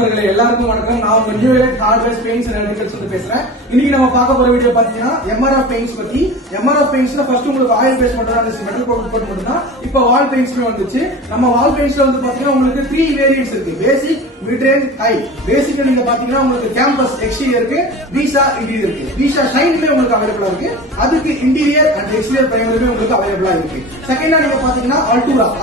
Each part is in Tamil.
நண்பர்களே எல்லாருக்கும் வணக்கம். நான் உங்க new elect hardware paints and electricals பேசுறேன். இன்னைக்கு நம்ம பார்க்க போற வீடியோ பாத்தீங்கன்னா MRF பெயிண்ட்ஸ் பத்தி. MRF பெயிண்ட்ஸ்ல ஃபர்ஸ்ட் உங்களுக்கு ஆயில் பேஸ் பண்றதா மெட்டல் கோட் மட்டும் தான். இப்போ வால் பெயிண்ட்ஸ்மே வந்துச்சு. நம்ம வால் பெயிண்ட்ஸ்ல வந்து பாத்தீங்கன்னா உங்களுக்கு 3 வேரியன்ட்ஸ் இருக்கு. பேசிக், மிட் ரேஞ்ச், ஹை. பேசிக்ல நீங்க பாத்தீங்கன்னா உங்களுக்கு கேம்பஸ் எக்ஸ்டீரியர் இருக்கு, வீசா இன்டீரியர் இருக்கு. வீசா ஷைன்மே உங்களுக்கு அவைலபிளா இருக்கு. அதுக்கு இன்டீரியர் அண்ட் எக்ஸ்டீரியர் பிரைமருமே உங்களுக்கு அவைலபிளா இருக்கு. செகண்டா நீங்க பாத்தீங்கன்னா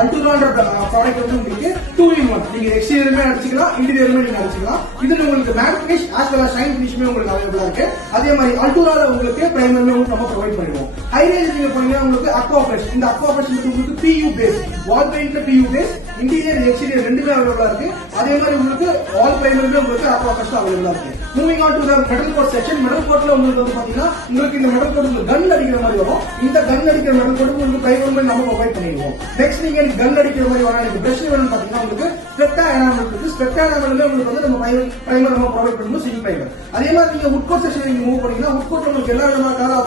அல்டூரான்ற ப்ராடக்ட் வந்து உங்களுக்கு 2 in 1. நீங்க எக்ஸ்டீரியருமே அடிச்சுக்கலாம், இன்டீரியருமே நீங்க அடிச்சுக்கலாம். இதுல உங்களுக்கு matte finish as well as shine ஃபினிஷ்மே உங்களுக்கு அவைலபிளா இருக்கு. அதே மாதிரி அல்டூரால உங்களுக்கு பிரைமருமே நம்ம ப்ரொவைட் பண்ணிடுவோம். ஹை ரேஞ்ச் நீங்க போனீங்கன்னா உங்களுக்கு அக்வா ஃப்ரெஷ். இந்த அக்வா ஃப்ரெஷ் உங்களுக்கு PU பேஸ், வால் பெயிண்ட்ல PU பேஸ், இன்டீரியர் எக்ஸ்டீரியர் ரெண்டுமே அவைலபிளா இருக்கு. அதே மாதிரி உங்களுக்கு வால் பிரைமருமே உங்களுக்கு அக்வா ஃப்ரெஷ் அவைலபிளா இருக்கு. Moving on to the metal coat section. Metal கோட்ல உங்களுக்கு வந்து பாத்தீங்கன்னா உங்களுக்கு இந்த மெட்டல் கோட் உங்களுக்கு கன் அடிக்கிற மாதிரி வரும். இந்த கன் அடிக்கிற மெட்டல் கோட் உங்களுக்கு பிரைமருமே நம்ம ப்ரொவைட் பண்ணிடுவோம். நெக்ஸ்ட் நீங்க கன் அடிக்கிற மாதிரி வர எனக்கு பிரஷ் வேணும்னு பாத்தீங்கன்னா உங்களுக்கு ஸ்பெக்டா எனாமல் இருக்கு. ஸ்பெக்டா எனாமல்ல உங்களுக்கு வந்து நம்ம பிரைமர் நம்ம ப்ரொவைட் பண்ணுவோம், சிங் பிரைமர். அதே மாதிரி நீங்க உட் கோட் செக்ஷன் நீங்க மூவ் பண்ணீங்கன்னா உட் கோட்ல உங்களுக்கு எல்லா விதமான கலர்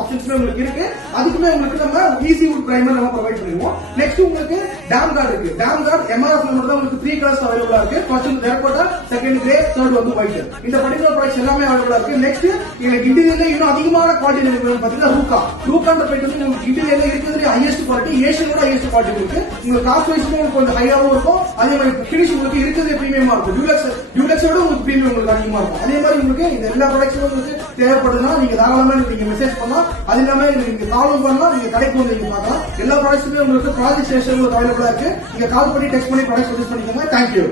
ஆப்ஷன்ஸ்மே உங்களுக்கு இருக்கு. அதுக்குமே உங்களுக்கு நம்ம ஈஸி உட் பிரைமர் நம்ம ப்ரொவைட் பண்ணுவோம். நெக்ஸ்ட் உங்களுக்கு டேம் கார்டு இருக்கு. டேம் கார்டு MRF மட்டும் தான் உங்களுக்கு 3 கலர்ஸ் அவைலபிளா இருக்கு. First terracotta, second grey, third வந்து ஒயிட். இந்த பர்టిక్యులர் ப்ராடக்ட்ஸ் எல்லாமே அவைலபிளா இருக்கு. நெக்ஸ்ட் உங்களுக்கு இன்டீரியர்ல இன்னும் அதிகமான குவாலிட்டி இருக்கு. பாத்தீங்கன்னா ரூகான்ற பெயிண்ட் வந்து உங்களுக்கு இன்டீரியர்ல இருக்கிறதுல ஹையஸ்ட் குவாலிட்டி, ஏஷியனோட ஹையஸ்ட் குவாலிட்டி இருக்கு. உங்களுக்கு காஸ்ட் வைஸ்மே கொஞ்சம் ஹையாவும் இருக்கும். அதே மாதிரி ஃபினிஷ் உங்களுக்கு இருக்கிறது பிரீமியமா இருக்கும். டியூலக்ஸோட உங்களுக்கு பிரீமியம் உங்களுக்கு அதிகமா இருக்கும். அதே மாதிரி உங்களுக்கு இந்த எல்லா ப்ராடக்ட்ஸும் உங்களுக்கு தேவைப்படுதுன்னா நீங்க தாராளமா நீங்க மெசேஜ் பண்ணலாம். அது இல்லாம நீங்க காலும் பண்ணலாம், நீங்க கடைக்கு வந்து நீங்க பார்க்கலாம். எல்லா ப்ராடக்ட்ஸுமே உங்களுக்கு ப்ராஜெக்ட் ஸ்டேஷன் அவைலபிளா இருக்கு. நீங்க கால் பண்ணி டெக்ஸ்ட் பண்ணி ப்ராடக்ட் சஜஸ்ட் பண்ணிக்கோங்க. தேங்க்யூ.